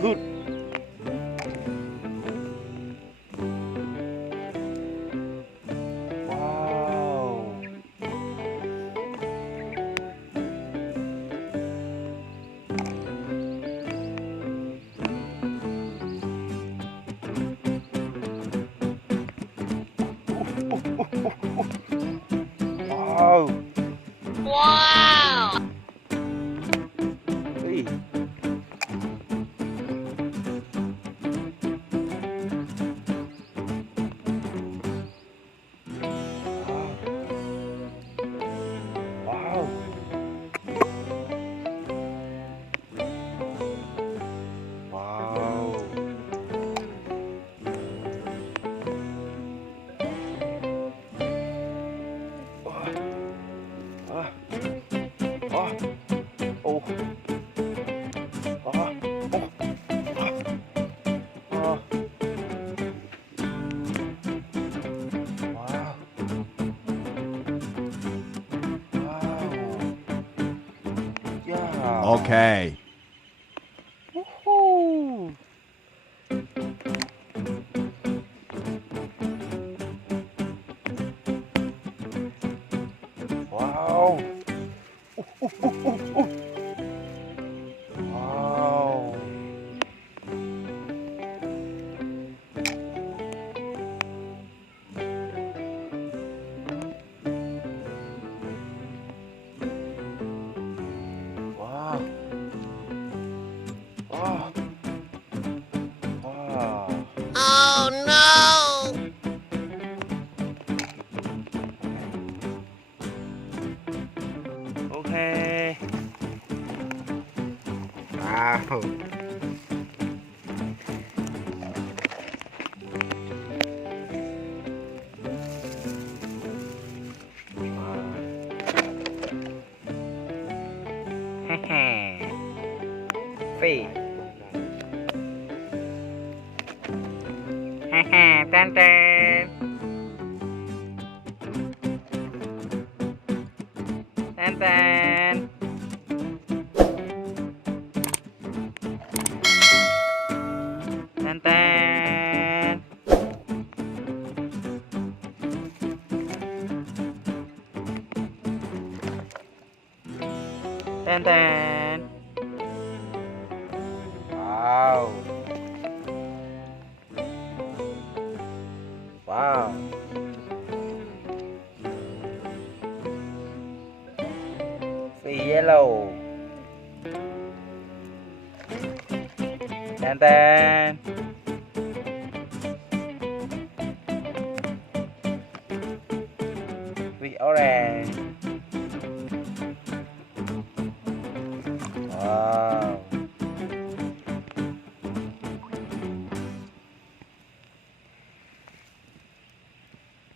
Good. Wow. Wow. Wow! Ui. Wow. Wow. Ah. Ah. Oh. Ah. Oh. Ah. Wow. Wow. Yeah. Okay. Woohoo. Wow. Wow. Wow. Wow. Wow. Oh no! Okay. Wow. Phê. Tan tan. Tan tan. Tan tan. Tan tan. Wow. Wow. See yellow. Tan tan. With orange. Wow.